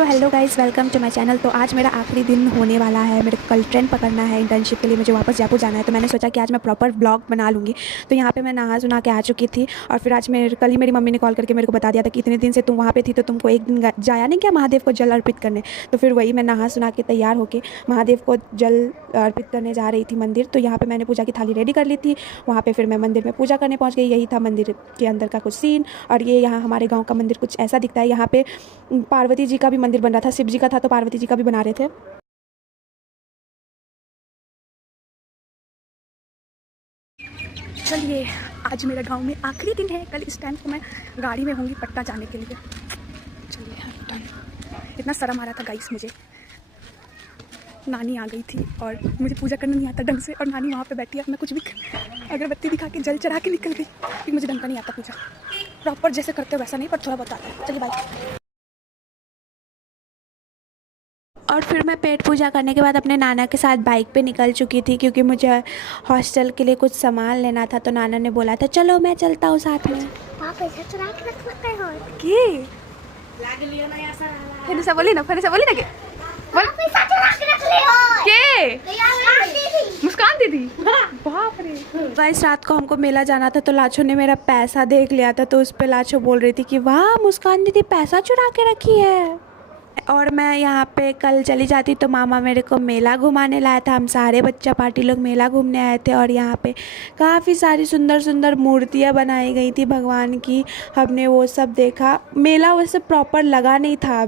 So hello guys, welcome to my channel. तो आज मेरा आखिरी दिन होने वाला है। मेरे कल ट्रेन पकड़ना है इंटर्नशिप के लिए, मुझे वापस जयपुर जाना है। तो मैंने सोचा कि आज मैं प्रॉपर ब्लॉग बना लूँगी। तो यहाँ पे मैं नहा सुना के आ चुकी थी और फिर आज कल ही मेरी मम्मी ने कॉल करके मेरे को बता दिया था कि इतने दिन से तुम वहाँ पे थी तो तुमको एक दिन जाया नहीं क्या महादेव को जल अर्पित करने। तो फिर वही मैं नहा सुना के तैयार होकर महादेव को जल अर्पित करने जा रही थी मंदिर। तो यहाँ पर मैंने पूजा की थाली रेडी कर ली थी। वहाँ पर फिर मैं मंदिर में पूजा करने पहुँच गई। यही था मंदिर के अंदर का कुछ सीन। और ये यहाँ हमारे गाँव का मंदिर कुछ ऐसा दिखता है। यहाँ पे पार्वती जी का भी मंदिर बन रहा था, शिव जी का था तो पार्वती जी का भी बना रहे थे। चलिए, आज मेरे गांव में आखिरी दिन है। कल इस टाइम को मैं गाड़ी में होंगी पटना जाने के लिए। चलिए, इतना शर्म आ रहा था गाइस मुझे। नानी आ गई थी और मुझे पूजा करना नहीं आता ढंग से, और नानी वहाँ पे बैठी है। मैं कुछ भी अगरबत्ती दिखा के जल चढ़ा के निकल गई कि मुझे ढंग का नहीं आता पूजा। प्रॉपर जैसे करते हो वैसा नहीं, पर थोड़ा बहुत आता है। चलिए बाय। और फिर मैं पेट पूजा करने के बाद अपने नाना के साथ बाइक पे निकल चुकी थी, क्योंकि मुझे हॉस्टल के लिए कुछ सामान लेना था। तो नाना ने बोला था चलो मैं चलता हूँ साथ में। बोली ना के मुस्कान दीदी। बाप रे गाइस, रात को हमको मेला जाना था तो लाचो ने मेरा पैसा देख लिया था। तो उस पर लाचो बोल रही थी कि वाह मुस्कान दीदी पैसा चुरा के रखी है। और मैं यहाँ पे कल चली जाती तो मामा मेरे को मेला घुमाने लाया था। हम सारे बच्चा पार्टी लोग मेला घूमने आए थे और यहाँ पे काफ़ी सारी सुंदर सुंदर मूर्तियाँ बनाई गई थी भगवान की। हमने वो सब देखा। मेला वैसे प्रॉपर लगा नहीं था,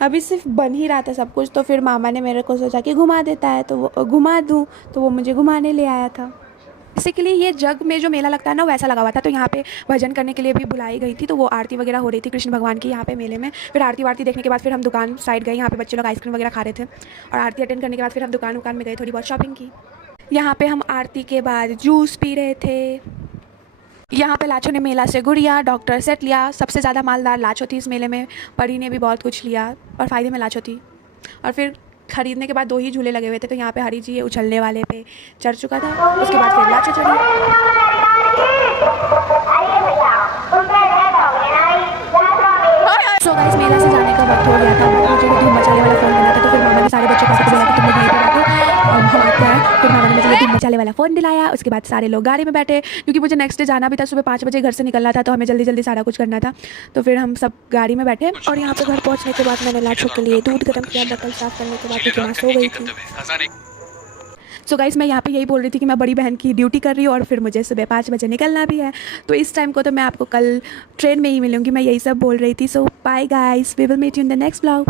अभी सिर्फ बन ही रहा था सब कुछ। तो फिर मामा ने मेरे को सोचा कि घुमा देता है तो वो घुमा दूँ, तो वो मुझे घुमाने ले आया था। बेसिकली ये जग में जो मेला लगता है ना वैसा लगा हुआ था। तो यहाँ पे भजन करने के लिए भी बुलाई गई थी। तो वो आरती वगैरह हो रही थी कृष्ण भगवान की यहाँ पे मेले में। फिर आरती वारती देखने के बाद फिर हम दुकान साइड गए। यहाँ पे बच्चे लोग आइसक्रीम वगैरह खा रहे थे। और आरती अटेंड करने के बाद फिर हम दुकान में गए, थोड़ी बहुत शॉपिंग की। यहाँ पे हम आरती के बाद जूस पी रहे थे। यहाँ पे लाचो ने मेला से गुड़िया डॉक्टर सेट लिया। सबसे ज़्यादा मालदार लाचो थी इस मेले में। परी ने भी बहुत कुछ लिया और फ़ायदे में लाचो थी। और फिर खरीदने के बाद 2 ही झूले लगे हुए थे। तो यहाँ पे हरी जी उछलने वाले पे चढ़ चुका था। उसके बाद फिर लाचो चढ़ी। सो गाइस, मेला से जाने का वक्त हो गया था। मुझे धूम मचाने वाला फ़ोन मिला था। तो फिर मामा ने सारे बच्चों को बोला कि तुम लोग यहीं पे बैठो, हम आते हैं। फिर मामा ने मुझे धूम मचाने वाला फ़ोन दिलाया। उसके बाद सारे लोग गाड़ी में बैठे, क्योंकि मुझे नेक्स्ट डे जाना भी था। सुबह 5 बजे घर से निकलना था, तो हमें जल्दी जल्दी सारा कुछ करना था। तो फिर हम सब गाड़ी में बैठे और यहाँ पे घर पहुँचने के बाद मैंने लाचो के लिए दूध गर्म किया। बर्तन साफ करने के बाद क्योंकि मैं सो गई थी। सो गाइस, मैं यहाँ पे यही बोल रही थी कि मैं बड़ी बहन की ड्यूटी कर रही हूँ और फिर मुझे सुबह 5 बजे निकलना भी है। तो इस टाइम को तो मैं आपको कल ट्रेन में ही मिलूँगी, मैं यही सब बोल रही थी। So bye guys, we will meet you in the next blog.